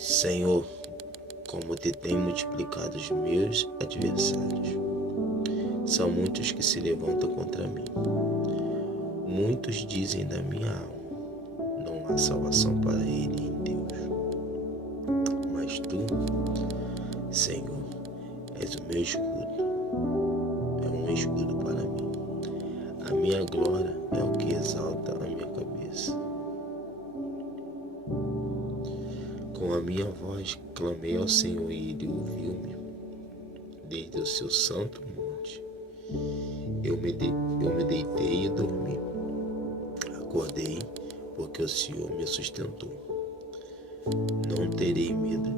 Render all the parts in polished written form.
Senhor, como te tem multiplicado os meus adversários. São muitos que se levantam contra mim. Muitos dizem da minha alma: não há salvação para ele em Deus. Mas tu, Senhor, és o meu escudo. É um escudo para mim. A minha glória é o que exalta a minha cabeça. Com a minha voz clamei ao Senhor e Ele ouviu-me. Desde o seu santo monte eu me deitei e dormi. Acordei porque o Senhor me sustentou. Não terei medo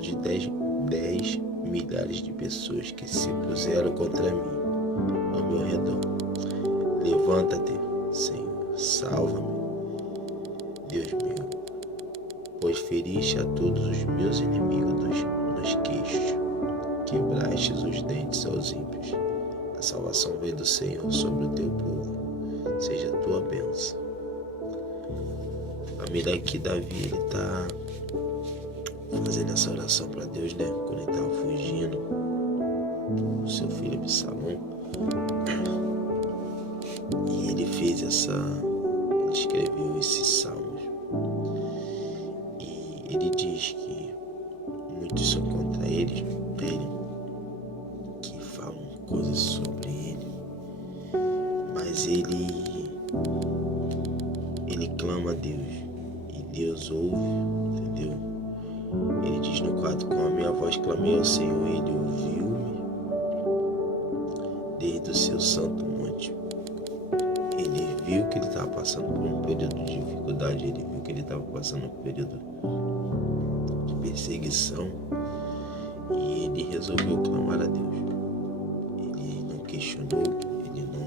de 10 milhares de pessoas que se puseram contra mim ao meu redor. Levanta-te, Senhor, salva-me, Deus meu, pois feriste a todos os meus inimigos nos queixos, quebrastes os dentes aos ímpios. A salvação vem do Senhor sobre o teu povo, seja a tua bênção. A família aqui, Davi, ele está fazendo essa oração para Deus, né? Quando ele estava fugindo do seu filho Absalom. E ele escreveu esses salmos. E ele diz que muitos são contra ele, que falam coisas sobre ele. Mas ele clama a Deus. E Deus ouve, entendeu? Ele diz no 4: com a minha voz clamei ao Senhor e Ele ouviu-me. Desde o seu santo monte. Ele viu que ele estava passando por um período de dificuldade. Ele viu que ele estava passando por um período de perseguição. E ele resolveu clamar a Deus. Ele não questionou, ele não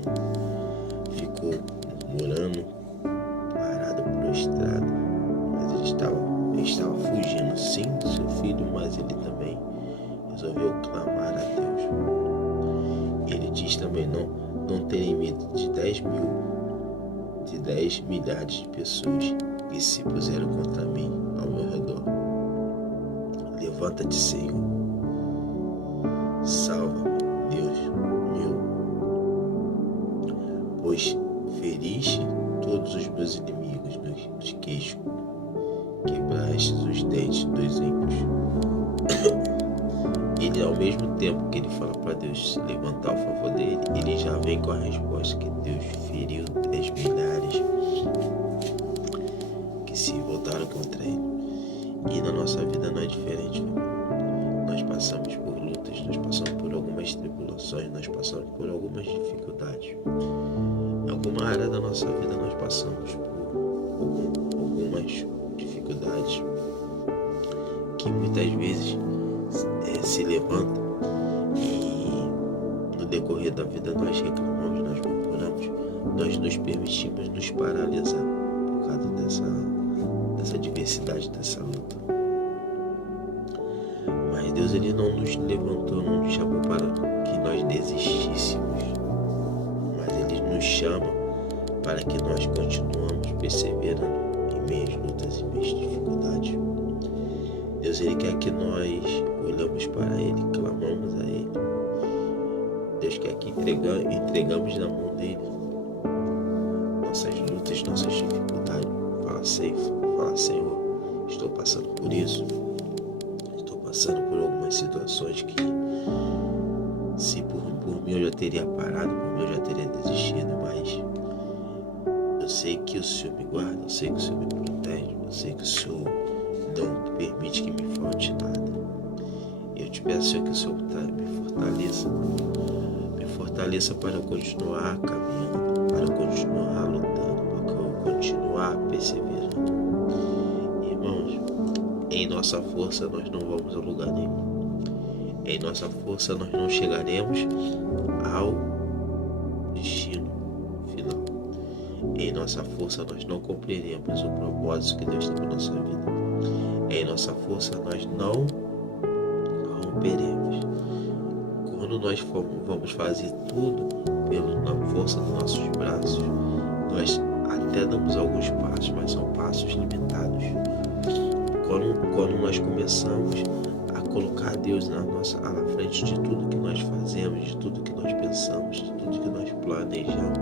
ficou murmurando, parado, prostrado. Mas ele estava fugindo, sim, do seu filho, mas ele também resolveu clamar a Deus. Ele diz também: não terem medo de 10 milhares de pessoas que se puseram contra mim ao meu redor. Levanta-te, Senhor, salva-me, Deus meu, pois feriste todos os meus inimigos nos queixos, quebrastes os dentes dos ímpios. Ele, ao mesmo tempo que ele fala para Deus se levantar a favor dele, ele já vem com a resposta que Deus feriu 10 milhares que se voltaram contra ele. E na nossa vida não é diferente. Nós passamos por lutas, nós passamos por algumas tribulações, nós passamos por algumas dificuldades. Em alguma área da nossa vida nós passamos por algumas dificuldades que muitas vezes se levanta, e no decorrer da vida nós reclamamos, nós murmuramos, nós nos permitimos nos paralisar por causa dessa adversidade, dessa luta. Mas Deus, ele não nos levantou, não nos chamou para que nós desistíssemos, mas ele nos chama para que nós continuamos perseverando em meio às lutas, em meio às dificuldades. Deus, ele quer que nós olhamos para ele, clamamos a ele. Deus quer que entregamos na mão dele nossas lutas, nossas dificuldades. Fala, Senhor, estou passando por isso. Estou passando por algumas situações que, se por mim eu já teria parado, por mim eu já teria desistido, mas eu sei que o Senhor me guarda, eu sei que o Senhor me protege, eu sei que o Senhor não permite que me falte nada. Eu te peço, Senhor, que o Senhor me fortaleça para eu continuar caminhando, para eu continuar lutando, para eu continuar perseverando. Irmãos, em nossa força nós não vamos a lugar nenhum. Em nossa força nós não chegaremos ao destino final. Em nossa força nós não cumpriremos o propósito que Deus tem para a nossa vida. Em nossa força nós não romperemos. Quando nós vamos fazer tudo na força dos nossos braços, nós até damos alguns passos, mas são passos limitados. Quando nós começamos a colocar Deus à frente de tudo que nós fazemos, de tudo que nós pensamos, de tudo que nós planejamos,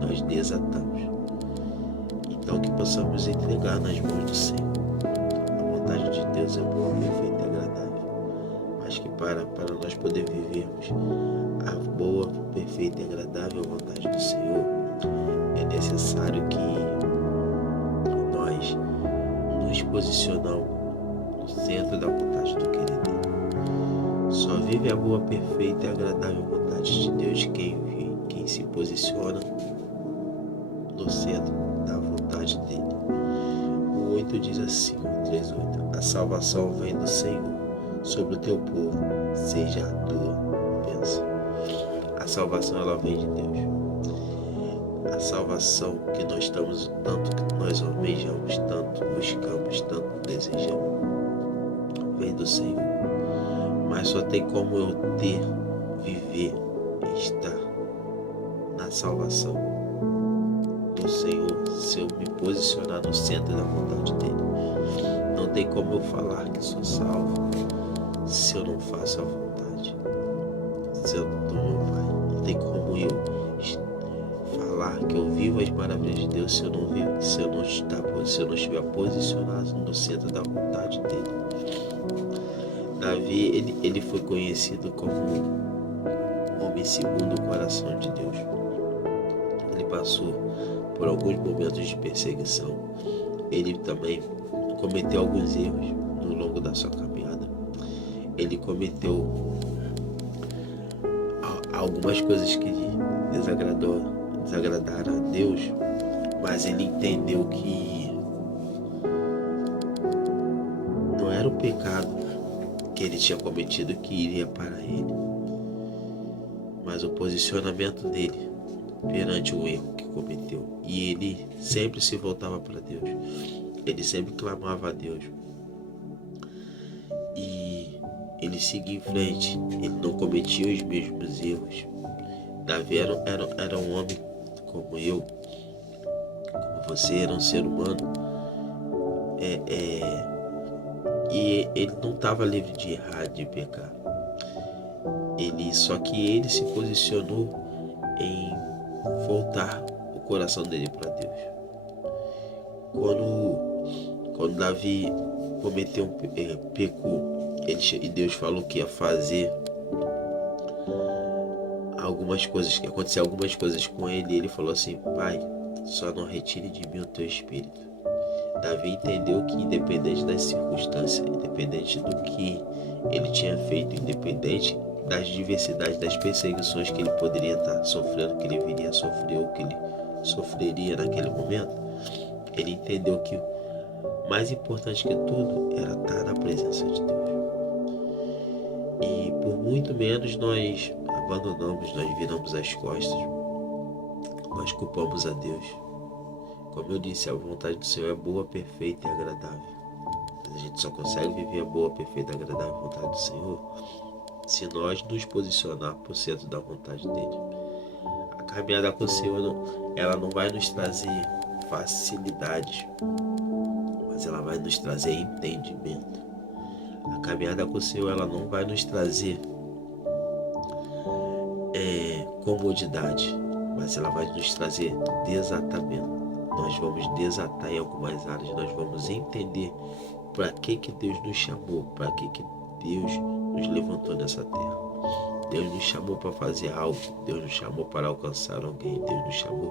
nós desatamos. Então que possamos entregar nas mãos do Senhor. A vontade de Deus é boa, perfeita e agradável. Mas que para nós poder vivermos a boa, perfeita e agradável vontade do Senhor, é necessário que nós nos posicionamos no centro da vontade do querer dele. Só vive a boa, perfeita e agradável vontade de Deus quem se posiciona no centro da vontade dele. O 8 diz assim, o 3:8: a salvação vem do Senhor sobre o teu povo, seja a tua bênção. A salvação, ela vem de Deus. A salvação que nós estamos, tanto que nós almejamos, tanto buscamos, tanto desejamos, vem do Senhor. Mas só tem como eu viver, estar na salvação do Senhor se eu me posicionar no centro da vontade dele. Não tem como eu falar que sou salvo se eu não faço a vontade. Se eu não tem como eu falar que eu vivo as maravilhas de Deus se eu não estiver posicionado no centro da vontade dele. Davi, ele foi conhecido como um homem segundo o coração de Deus. Ele passou por alguns momentos de perseguição. Ele também cometeu alguns erros no longo da sua caminhada. Ele cometeu algumas coisas que desagradaram a Deus, mas ele entendeu que não era o pecado que ele tinha cometido que iria para ele, mas o posicionamento dele perante o erro que cometeu. E ele sempre se voltava para Deus, ele sempre clamava a Deus e ele seguia em frente, ele não cometia os mesmos erros. Davi era um homem como eu, como você, era um ser humano, e ele não estava livre de errar, de pecar. Só que ele se posicionou em voltar o coração dele para Deus. Quando Davi pecou, e Deus falou que ia fazer algumas coisas, que acontecer algumas coisas com ele, ele falou assim: Pai, só não retire de mim o teu espírito. Davi entendeu que independente das circunstâncias, independente do que ele tinha feito, independente das diversidades, das perseguições que ele poderia estar sofrendo, que ele viria a sofrer ou que ele sofreria naquele momento, ele entendeu que o mais importante que tudo era estar na presença de Deus. E por muito menos nós abandonamos, nós viramos as costas, nós culpamos a Deus. Como eu disse, a vontade do Senhor é boa, perfeita e agradável. A gente só consegue viver a boa, perfeita e agradável vontade do Senhor se nós nos posicionar por centro da vontade dele. A caminhada com o Senhor, ela não vai nos trazer facilidades, mas ela vai nos trazer entendimento. A caminhada com o Senhor, ela não vai nos trazer comodidade, mas ela vai nos trazer desatamento. Nós vamos desatar em algumas áreas, nós vamos entender para que Deus nos chamou, para que Deus nos levantou nessa terra. Deus nos chamou para fazer algo, Deus nos chamou para alcançar alguém, Deus nos chamou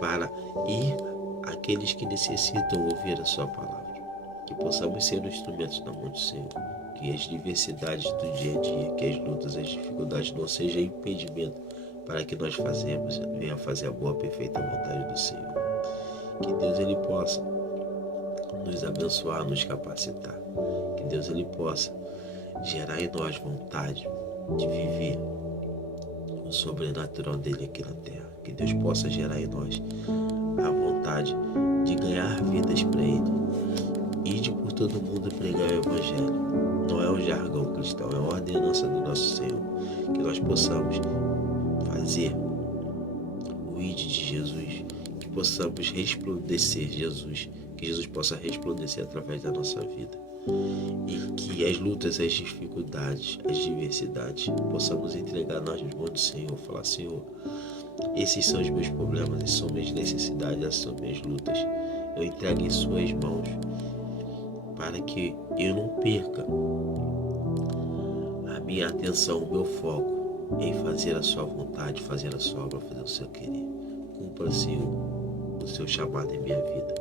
para ir àqueles que necessitam ouvir a sua palavra. Que possamos ser instrumentos na mão do Senhor, que as diversidades do dia a dia, que as lutas, as dificuldades não sejam impedimento para que nós venha fazer a boa, perfeita vontade do Senhor. Que Deus ele possa nos abençoar, nos capacitar. Que Deus ele possa gerar em nós vontade de viver o sobrenatural dele aqui na terra. Que Deus possa gerar em nós a vontade de ganhar vidas para ele. Ide por todo mundo pregar o evangelho. Não é um jargão cristão, é uma ordenança do nosso Senhor. Que nós possamos fazer o ide de Jesus, que possamos resplandecer Jesus, que que Jesus possa resplandecer através da nossa vida. E que as lutas, as dificuldades, as diversidades, possamos entregar nas mãos do Senhor. Falar: Senhor, esses são os meus problemas, essas são minhas necessidades, essas são minhas lutas. Eu entrego em suas mãos, para que eu não perca a minha atenção, o meu foco em fazer a sua vontade, fazer a sua obra, fazer o seu querer. Cumpra, Senhor, o seu chamado em minha vida.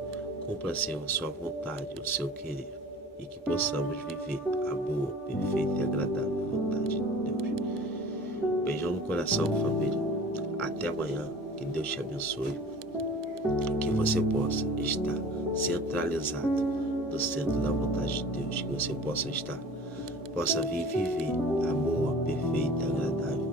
Cumpra, Senhor, a sua vontade, o seu querer. E que possamos viver a boa, perfeita e agradável vontade de Deus. Beijão no coração, família. Até amanhã. Que Deus te abençoe. Que você possa estar centralizado no centro da vontade de Deus. Que você possa vir viver a boa, perfeita e agradável